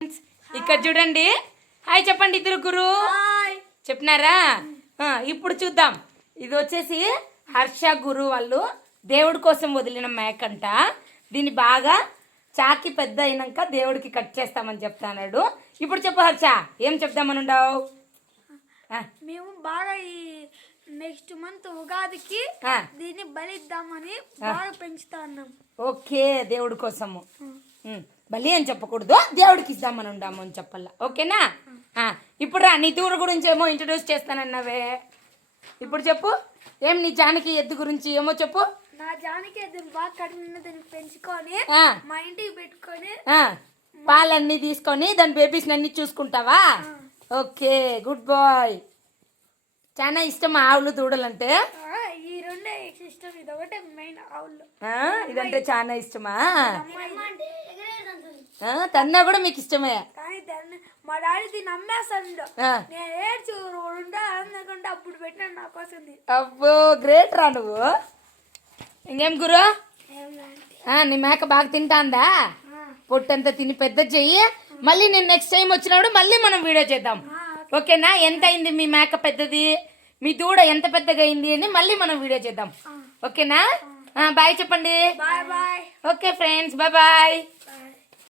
ఇక్కడ చూడండి. హాయ్ చెప్పండి ఇద్దరు గురు చెప్పినారా. ఇప్పుడు చూద్దాం. ఇది వచ్చేసి హర్ష గురు వాళ్ళు దేవుడి కోసం వదిలిన మేకంట. దీన్ని బాగా చాకి పెద్ద అయినాక దేవుడికి కట్ చేస్తామని చెప్తాడు. ఇప్పుడు చెప్పు హర్ష, ఏం చెప్దామని ఉండవు? మేము బాగా ఈ నెక్స్ట్ మంత్ ఉగాదికి దీన్ని బలిద్దామని బాగా పెంచుతా ఉన్నాం. ఓకే, దేవుడి కోసము. బలి అని చెప్పకూడదు, దేవుడికి ఇద్దామని ఉండాము అని చెప్పాల. ఓకేనా? ఇప్పుడు రా, నీ దూర గురించి ఏమో ఇంట్రడ్యూస్ చేస్తానన్నావే. ఇప్పుడు చెప్పు, ఏం నీ జానకి ఎద్దు గురించి ఏమో చెప్పు. నా జానకి ఎద్దు బాగా కడిగిన దాన్ని పెంచుకొని మా ఇంటికి పెట్టుకొని పాలన్నీ తీసుకొని దాని బేబీస్ అన్ని చూసుకుంటావా? Okay, good bye. చాలా ఇష్టం ఆవులు దూడలంటే? ఈ రెండే ఇష్టం, ఇది ఒకటే మెయిన్ ఆవులు. ఇదంటే చాలా ఇష్టమా? తన్నా కూడా మీకు ఇష్టమే? కానీ మా డాడీ దీన్ని అమ్మేస్తాడు. నేను ఏడ్చి అనుకుంటే అప్పుడు పెట్టాను నా కోసం. అబ్బో, గ్రేట్ రా నువ్వు. ఇంకేం గురు, నీ మేక బాగా తింటాందా? పొట్టంతా తిని పెద్ద చెయ్యి. మళ్ళీ నేను నెక్స్ట్ టైం వచ్చినప్పుడు మళ్ళీ మనం వీడియో చేద్దాం. ఓకేనా? ఎంత అయింది మీ మేక పెద్దది, మీ దూడ ఎంత పెద్దగా అయింది అని మళ్ళీ మనం వీడియో చేద్దాం. ఓకేనా? బాయ్ చెప్పండి. Bye bye. Okay friends, bye bye.